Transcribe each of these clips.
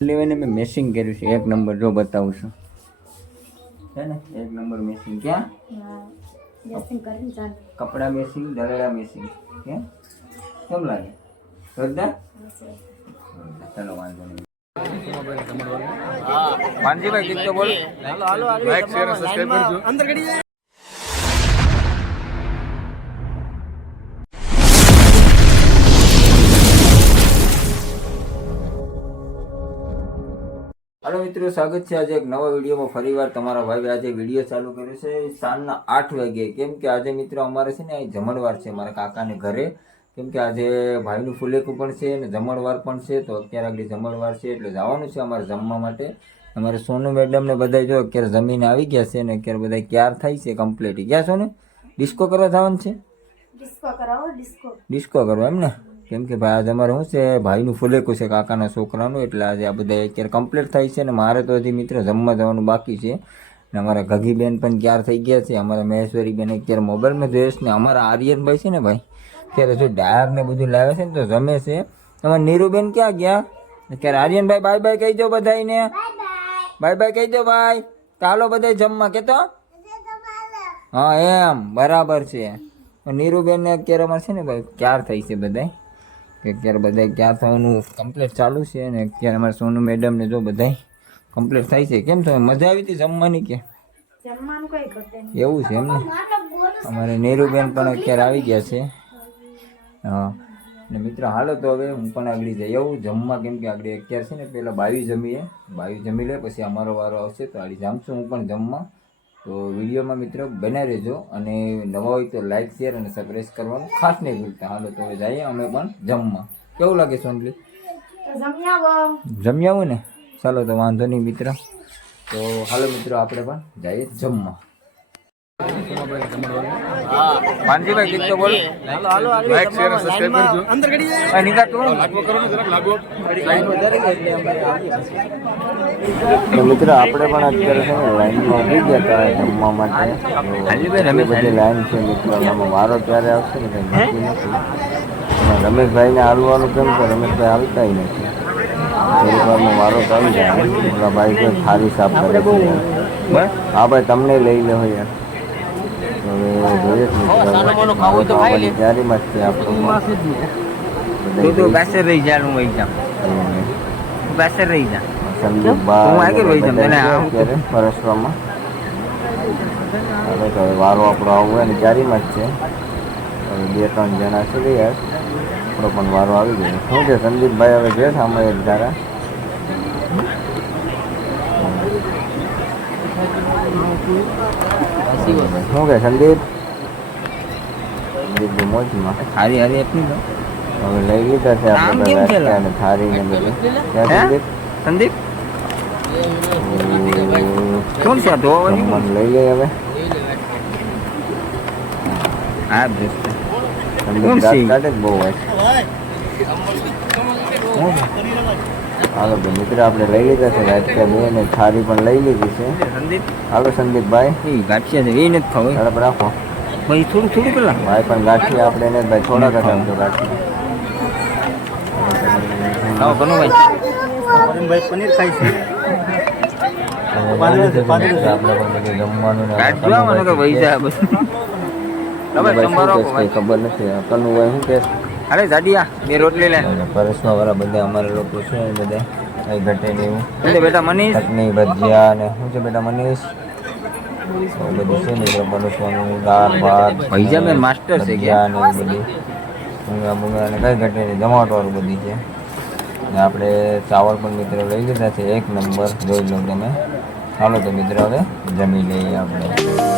લેવાને મેં મેસિંગ કર્યું છે એક નંબર જો બતાવું છું છે ને એક નંબર મેસિંગ ક્યાં મેસિંગ કરીને ચાલ કપડા મેસિંગ દરેડા મેસિંગ કેમ લાગે જોરદાર ચલો વાંધો નહીં માનજીભાઈ કીધું તો બોલો હાલો હાલો લાઈક શેર અને સબસ્ક્રાઇબ કરજો અંદર ગડી જાય हेलो मित्रों स्वागत है आज एक नवा वीडियो में फरीवार तमारा भाई आज वीडियो चालू करे छे साँजना 8 वागे केम के आज मित्रों अमारे छे ने जमणवार छे मारा काका ने घरे केम के आज भाई नु फुलेकू पण छे ने जमणवार पण छे तो अत्यारे आगळी जमणवार छे એટલે જવાનું છે અમારે જમવા માટે અમારે સોનુ મેડम ને બધાય જો અત્યારે જમીને આવી ગયા છે ને અત્યારે બધાય ક્યાર થાય છે કમ્પ્લીટ ગયા છો ને ડિસ્કો કરવા જવાનું છે ડિસ્કો કરવા એમ ને કેમ કે ભાઈ આજે અમારે શું છે ભાઈનું ફુલેકું છે કાકાના છોકરાનું એટલે આજે આ બધા અત્યારે કમ્પ્લીટ થાય છે ને મારે તો હજી મિત્ર જમવા જવાનું બાકી છે ને અમારા ગગીબેન પણ ક્યાર થઈ ગયા છે અમારા મહેશ્વરીબેન અત્યારે મોબાઈલમાં જોઈએ છે ને અમારા આર્યનભાઈ છે ને ભાઈ અત્યારે જો ડાયર ને બધું લાવે છે ને તો જમે છે અમારા નીરુબેન ક્યાં ગયા અત્યારે આર્યનભાઈ બાય બાય કહી દો બધાને બાય બાય કહી દો ભાઈ ચાલો બધા જમવા કેતો હા એમ બરાબર છે નીરુબેન ને અત્યારે અમારે છે ને ભાઈ ક્યાર થઈ છે બધા કે અત્યારે બધા ક્યાં થવાનું કમ્પ્લીટ ચાલુ છે ને અત્યારે અમારે સોનુ મેડમ ને જો બધા કમ્પ્લીટ થાય છે કેમ છો મજા આવી હતી જમવાની કે એવું છે એમને અમારે નીરુબેન પણ અત્યારે આવી ગયા છે હા ને મિત્ર હાલો તો હવે હું પણ આગળ જઈ આવું જમવા કેમ કે આગળ અત્યારે છે ને પહેલાં બાવી જમી લે પછી અમારો વારો આવશે તો આગળ જામશું હું પણ જમવા તો વિડીયોમાં મિત્રો બને રહેજો અને નવા હોય તો લાઈક શેર અને સબસ્ક્રાઇબ કરવાનું ખાસ નહીં ભૂલતા હાલો તો હવે જઈએ અમે પણ જમવા કેવું લાગે સોનલી જમી આવું ને ચાલો તો વાંધો નહીં મિત્ર તો હાલો મિત્રો આપણે પણ જઈએ જમવા માનજીભાઈ કીધું તો બોલો હાલો હાલો લાઈક શેર અને સબસ્ક્રાઇબ કરજો અંદર ગડી જાય નિકા તું લાગવો કરો ને જરાક લાગવો તો મિત્રો આપણે પણ અત્યારે છે ને લાઈનમાં ઉભી ગયા હતા જમવા માટે બધી લાઈન છે મિત્રો વારો ક્યારે આવશે ને કંઈ નક્કી નથી રમેશભાઈને હાલવાનું કેમ તો રમેશભાઈ હાલતા નથી થોડીક વારમાં વારો તો આવી જાય ઓલા ભાઈ તો થાળી સાફ કરે હા ભાઈ તમને લઈ લે હોય યાર હવે જોઈએ જ તૈયારીમાં જ છે આપણું બેસે રહી જાનું વહી જામ બેસે રહી જા પરસવામાં હવે તો વારો આપણો આવવો એની તૈયારીમાં જ છે હવે 2-3 જણા છે યાર આપણો પણ વારો આવી ગયો શું છે સંદીપભાઈ હવે છે સામે એક ધારા શું કે સંદીપ મોજમાં હારી એટલી હવે લઈ લીધા છે આપણે થારી ને બધું સંદીપ શું છે મન લઈ લે હવે હા સંદીપ બહુ હોય હાલો મિત્ર આપણે લઈ લીધા છે ગાંઠિયા બે ને થારી પણ લઈ લીધી છે હાલો સંદીપભાઈ ગાંઠિયા છે એ નથી ખાવ ઝડપ રાખો ભાઈ થોડું પેલા ભાઈ પણ ગાંઠિયા આપણે એને ભાઈ થોડા કઠા તો ગાંઠિયા ભાઈ પનીર ખાય છે ખબર નથી કનુભાઈ શું કે અરે જાડિયા બે રોટલી લે પરસમાં વાળા બધા અમારા લોકો છે બધા કઈ ઘટે ને એવું બેટા મનીષ ચટણી ભજીયા ને શું છે બેટા મનીષ બધું છે મિત્રો પરસવાનું દાળ ભાત ભજીયા મેં માસ્ટર છે ગયા ને બધી મૂંગા ને કઈ ઘટે ને જમાવટ વાળું બધી છે ને આપણે ચાવલ પણ મિત્રો લઈ લીધા છે એક નંબર જોઈ લો તમે ચાલો તો મિત્રો હવે જમી લઈએ આપણે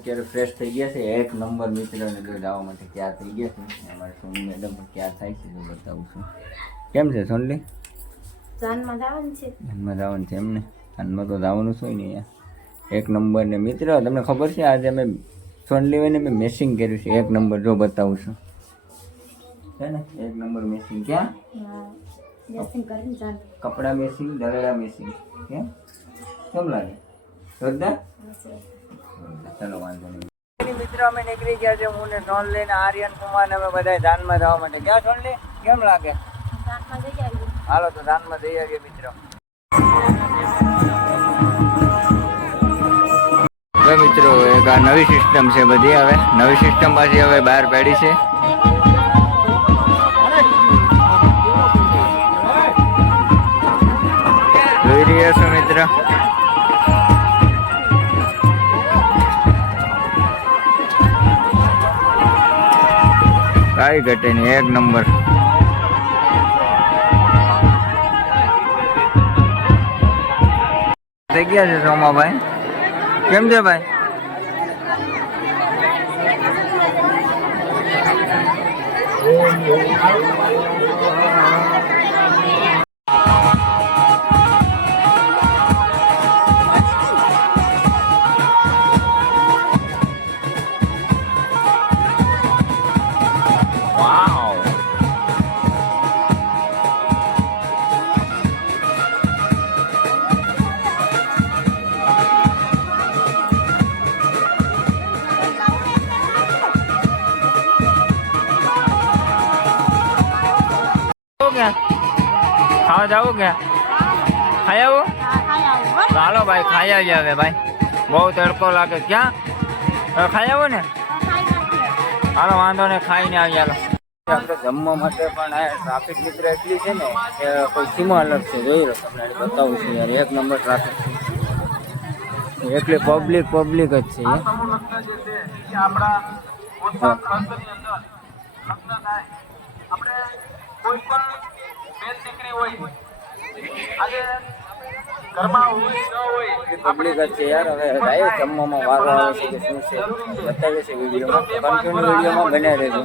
અત્યારે ફ્રેશ થઈ ગયા છે એક નંબર મિત્રને જો જવા માટે તૈયાર થઈ ગયા છે. અમારે સોની મેડમ પણ તૈયાર થાય છે જો બતાવું છું. કેમ છે સોનલી? જાનમાં જવાનું છે. જાનમાં જવાનું છે એમને? જાનમાં તો જવાનું છે ને યાર. એક નંબર ને મિત્ર તમને ખબર છે આજે અમે સોનલી હોય ને મેં મેસિંગ કર્યું છે એક નંબર જો બતાવું છું છે ને એક નંબર મેસિંગ. ક્યાં? ડ્રેસિંગ કરીને ચાલુ. કપડા મેસિંગ દરડા મેસિંગ. કેમ લાગે? જોરદાર. ચલો વાંધો નહીં મિત્રો અમે નીકળી ગયા છે હું ને સોનલી ને આર્યન કુમાર ને અમે બધા જાનમાં જવા માટે. ક્યાં સોનલી કેમ લાગે? જાનમાં જઈ આવીએ. હાલો તો જાનમાં જઈ આવીએ મિત્રો. હવે મિત્રો એક આ નવી સિસ્ટમ છે બધી. હવે નવી સિસ્ટમ પાછી હવે બહાર પાડી છે. જોઈ રહ્યા છો મિત્ર? કાંઈ ઘટે નહીં એક નંબર. થઈ ગયા છે સોમાભાઈ. કેમ છે ભાઈ? ખાવા જાવું કે ખાઈ આવું? ચાલો ભાઈ ખાઈ આવીએ હવે ભાઈ. બહુ તડકો લાગે. ક્યાં ખાઈ આવો ને? હાલો વાંધો ને ખાઈને આવીએ. હાલો આપણે જમવા માટે પણ આ ટ્રાફિક મિત્ર એટલી છે ને કે કોઈ સીમા અલગ છે. જોઈ લો તમને બતાવું છું યાર એક નંબર ટ્રાફિક છે. એટલે પબ્લિક જ છે. પબ્લિક જ છે યાર. હવે જાય જમવામાં વારો આવે છે કે શું છે બતાવે છે વિડીયોમાં. કન્ટિન્યુ વિડીયોમાં બને રહેજો.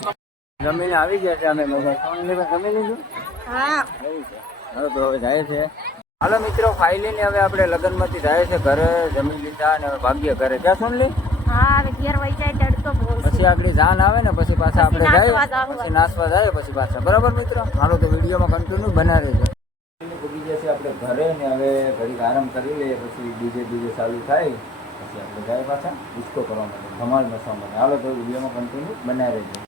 જમીને આવી ગયા છે અમે બધા. જમી લીધું? હા. હવે તો હવે જાય છે. હાલો મિત્રો ફાઇલીને હવે આપણે લગ્નમાંથી જાય છે ઘરે. જમી લીધા અને હવે ભાગ્ય ઘરે. ક્યાં સોનલી? હા હવે ઘેર વહી જાય તડકો બહુ છે. પછી આપણી જાન આવે ને પછી પાછા આપણે જાય પછી નાસવા જાય પછી પાછા. બરાબર મિત્રો? હાલો તો વિડીયોમાં કન્ટિન્યુ બના રહેજો. પૂગી જશે આપણે ઘરે ને હવે ઘડીક આરામ કરી લઈએ પછી ડીજે ચાલુ થાય પછી આપણે જાય પાછા ડિસ્કો કરવા માટે ધમાલ મચવા માટે. હાલો તો વિડીયોમાં કન્ટિન્યુ બના રહેજો.